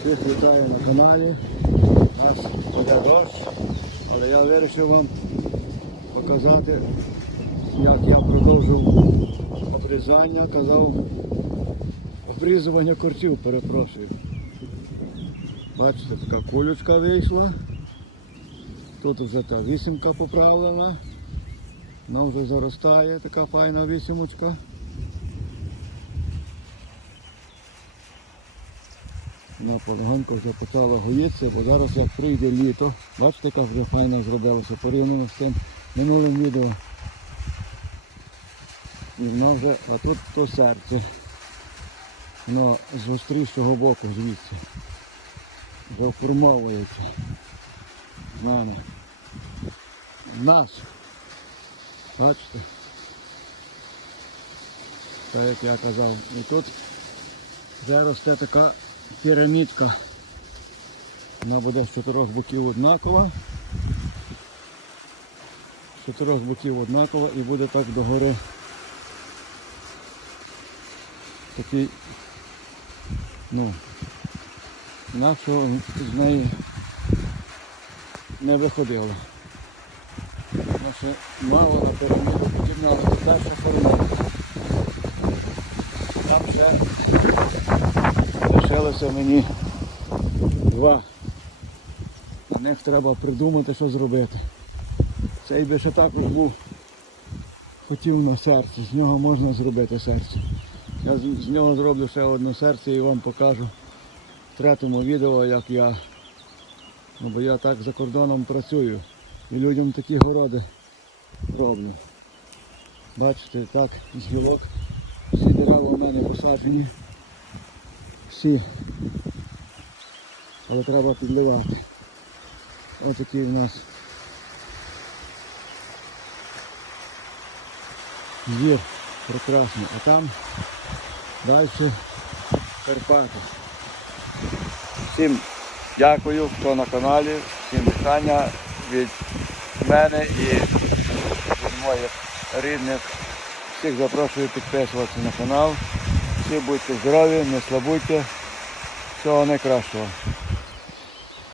Всіх вітаю на каналі. У нас іде дощ, але я вирішив вам показати, як я продовжив обрізання, казав обрізування курців, перепрошую. Бачите, така кулючка вийшла. Тут вже та вісімка поправлена. Вона вже заростає, така файна вісімочка. Вона полегонько вже почала гоїтися, бо зараз як прийде літо, бачите, яка вже файна зробилася порівняно з тим минулим відео. І воно вже, а тут то серце. Воно з гострішого боку звідси. Вже формовується. В мене. Нас. Бачите? Це як я казав. І тут вже росте така пірамідка. Вона буде з чотирьох боків однакова. З чотирьох боків однакова і буде так догори. Такий, ну, інакшого з неї не виходило. Вона ще мало на піраміду подібна, але це. Там ще лишилося мені два. На них треба придумати, що зробити. Цей би ще також був хотів на серце, з нього можна зробити серце. Я з, з нього зроблю ще одне серце і вам покажу в третьому відео, як я, ну бо я так за кордоном працюю і людям такі городи роблю. Бачите, так, з гілок всі дерева у мене посаджені. Всі. Але треба підливати. Ось такий в нас двір прекрасний. А там далі Карпати. Всім дякую, хто на каналі, всім вітання від мене і від моїх рідних. Всіх запрошую підписуватися на канал. Всі будьте здорові, не слабуйте. Всього найкращого.